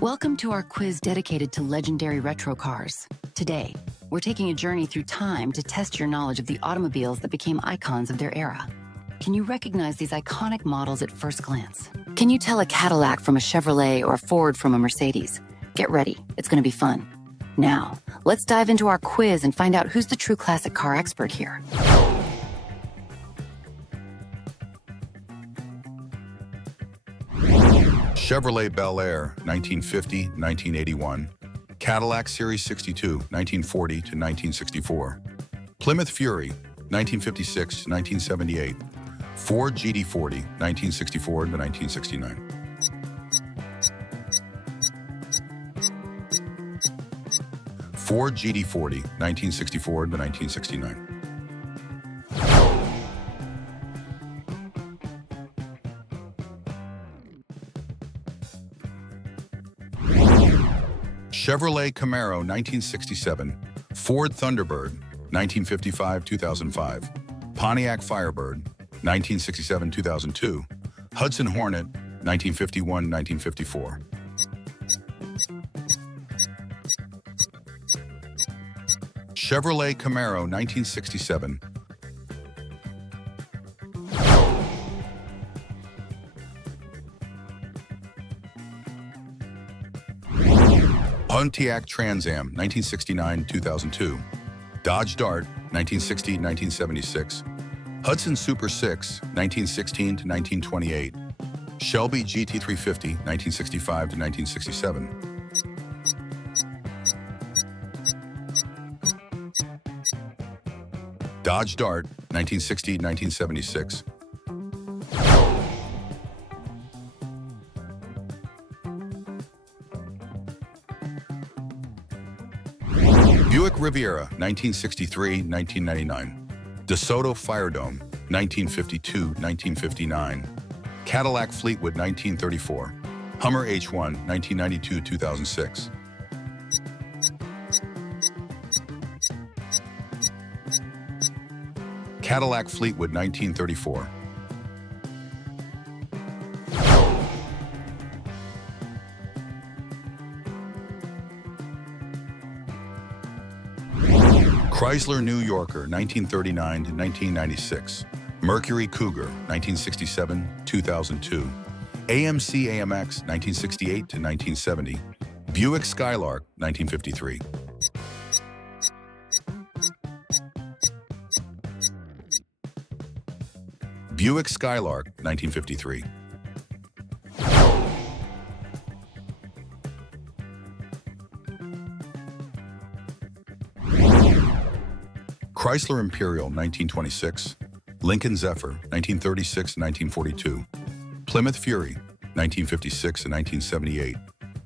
Welcome to our quiz dedicated to legendary retro cars. Today, we're taking a journey through time to test your knowledge of the automobiles that became icons of their era. Can you recognize these iconic models at first glance? Can you tell a Cadillac from a Chevrolet or a Ford from a Mercedes? Get ready, it's going to be fun. Now, let's dive into our quiz and find out who's the true classic car expert here. Chevrolet Bel Air, 1950-1981. Cadillac Series 62, 1940 to 1964. Plymouth Fury, 1956-1978. Ford GT40, 1964 to 1969. Ford GT40, 1964 to 1969. Chevrolet Camaro, 1967. Ford Thunderbird, 1955-2005. Pontiac Firebird, 1967-2002. Hudson Hornet, 1951-1954. Chevrolet Camaro, 1967. Pontiac Trans Am, 1969-2002. Dodge Dart, 1960-1976. Hudson Super 6, 1916-1928. Shelby GT350, 1965-1967. Dodge Dart, 1960-1976. Buick Riviera, 1963-1999. DeSoto Firedome, 1952-1959. Cadillac Fleetwood, 1934. Hummer H1, 1992-2006. Cadillac Fleetwood, 1934. Chrysler New Yorker, 1939 to 1996. Mercury Cougar, 1967-2002. AMC AMX, 1968 to 1970. Buick Skylark, 1953. Buick Skylark, 1953. Chrysler Imperial, 1926. Lincoln Zephyr, 1936-1942. Plymouth Fury, 1956 and 1978.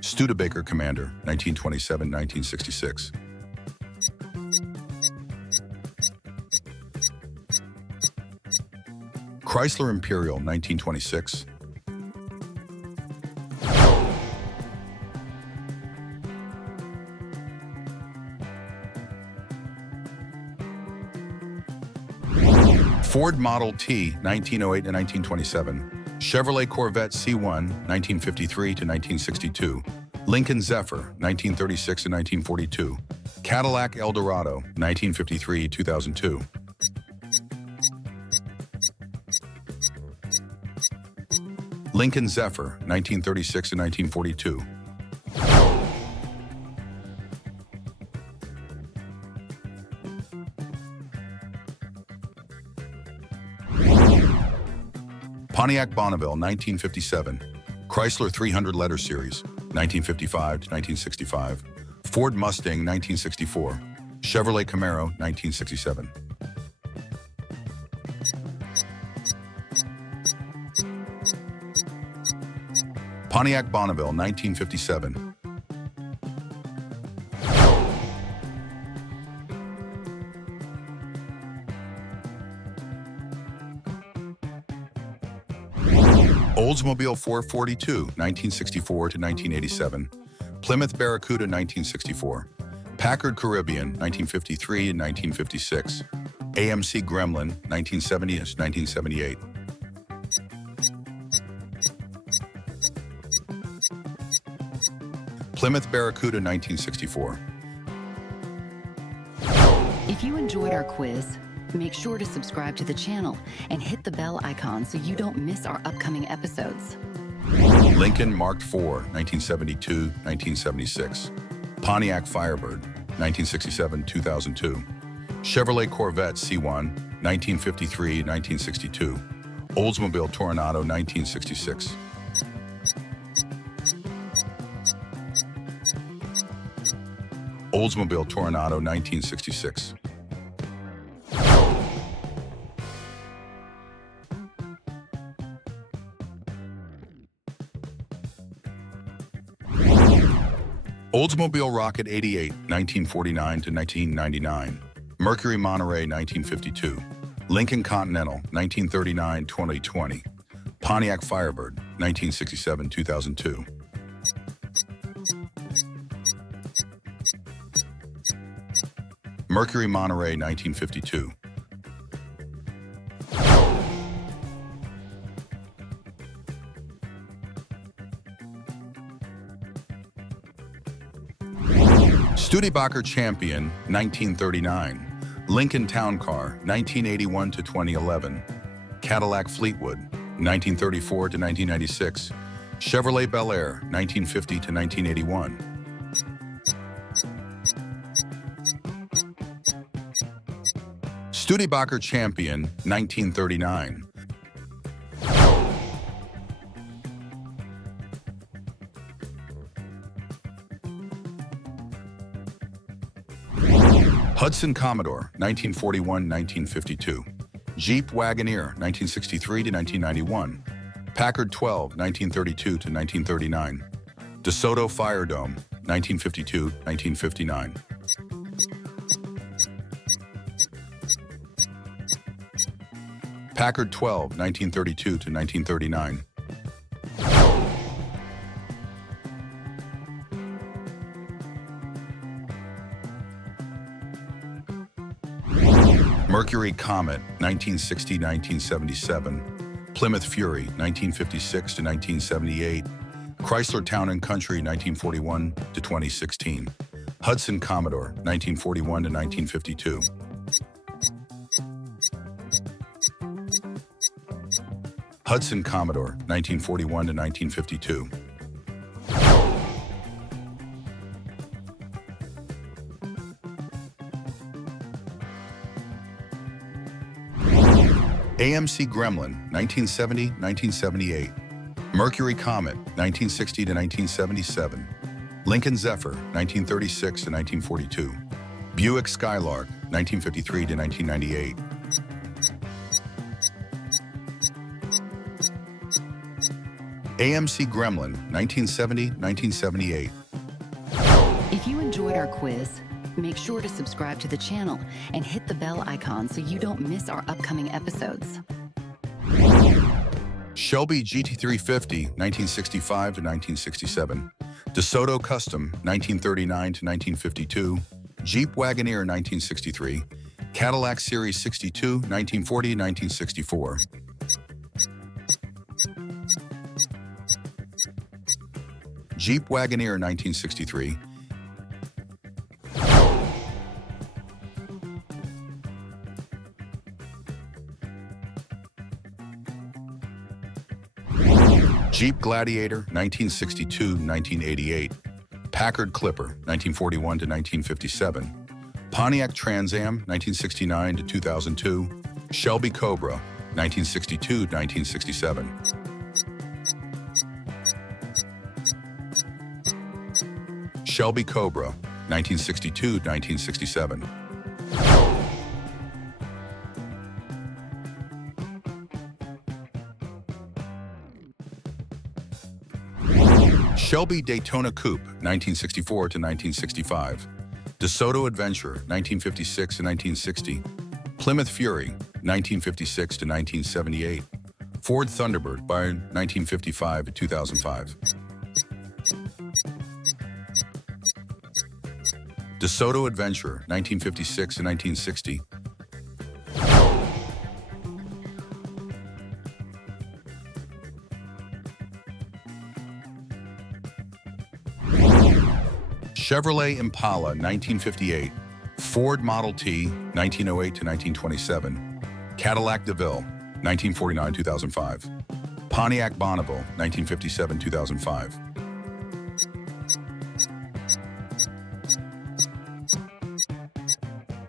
Studebaker Commander, 1927-1966. Chrysler Imperial, 1926. Ford Model T, 1908 to 1927. Chevrolet Corvette C1, 1953 to 1962. Lincoln Zephyr, 1936 to 1942. Cadillac Eldorado, 1953-2002. Lincoln Zephyr, 1936 to 1942. Pontiac Bonneville, 1957. Chrysler 300 Letter Series, 1955 to 1965. Ford Mustang, 1964. Chevrolet Camaro, 1967. Pontiac Bonneville, 1957. Oldsmobile 442, 1964 to 1987. Plymouth Barracuda, 1964. Packard Caribbean, 1953 and 1956. AMC Gremlin, 1970 to 1978. Plymouth Barracuda 1964. If you enjoyed our quiz, make sure to subscribe to the channel and hit the bell icon so you don't miss our upcoming episodes. Lincoln Mark IV 1972-1976. Pontiac Firebird 1967-2002. Chevrolet Corvette C1 1953-1962. Oldsmobile Toronado 1966. Oldsmobile Toronado 1966. Oldsmobile Rocket 88, 1949 to 1999. Mercury Monterey 1952. Lincoln Continental 1939-2020. Pontiac Firebird 1967-2002. Mercury Monterey 1952. Studebaker Champion 1939. Lincoln Town Car 1981 to 2011. Cadillac Fleetwood 1934 to 1996. Chevrolet Bel Air 1950 to 1981. Studebaker Champion 1939. Hudson Commodore 1941-1952. Jeep Wagoneer 1963 to 1991. Packard 12 1932 to 1939. DeSoto Firedome 1952-1959. Packard 12 1932 to 1939. Mercury Comet 1960-1977. Plymouth Fury 1956 to 1978. Chrysler Town and Country 1941 to 2016. Hudson Commodore 1941 to 1952. Hudson Commodore 1941 to 1952. AMC Gremlin 1970-1978. Mercury Comet 1960 to 1977. Lincoln Zephyr 1936 to 1942. Buick Skylark 1953 to 1998. AMC Gremlin 1970-1978. If you enjoyed our quiz, make sure to subscribe to the channel and hit the bell icon so you don't miss our upcoming episodes. Shelby GT350 1965 to 1967. DeSoto Custom 1939 to 1952. Jeep Wagoneer 1963. Cadillac Series 62 1940 to 1964. Jeep Wagoneer 1963. Jeep Gladiator 1962-1988. Packard Clipper 1941 to 1957. Pontiac Trans Am 1969 to 2002. Shelby Cobra 1962-1967. Shelby Cobra 1962-1967. Shelby Daytona Coupe 1964 to 1965. DeSoto Adventure 1956 to 1960. Plymouth Fury 1956 to 1978. Ford Thunderbird by 1955 to 2005. DeSoto Adventure 1956 to 1960. Chevrolet Impala 1958, Ford Model T 1908 to 1927, Cadillac DeVille 1949-2005, Pontiac Bonneville 1957-2005.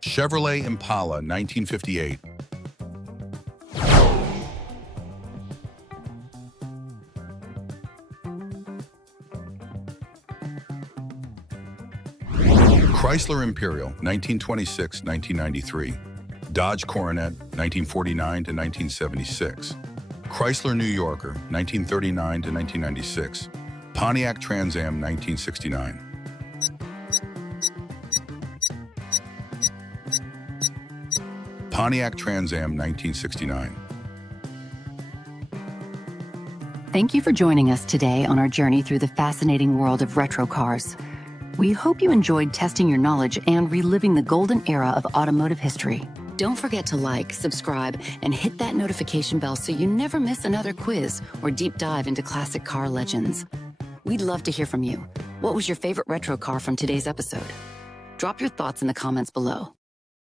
Chevrolet Impala 1958, Chrysler Imperial 1926-1993, Dodge Coronet 1949-1976, Chrysler New Yorker 1939-1996, Pontiac Trans Am 1969. Pontiac Trans Am 1969. Thank you for joining us today on our journey through the fascinating world of retro cars. We hope you enjoyed testing your knowledge and reliving the golden era of automotive history. Don't forget to like, subscribe, and hit that notification bell so you never miss another quiz or deep dive into classic car legends. We'd love to hear from you. What was your favorite retro car from today's episode? Drop your thoughts in the comments below.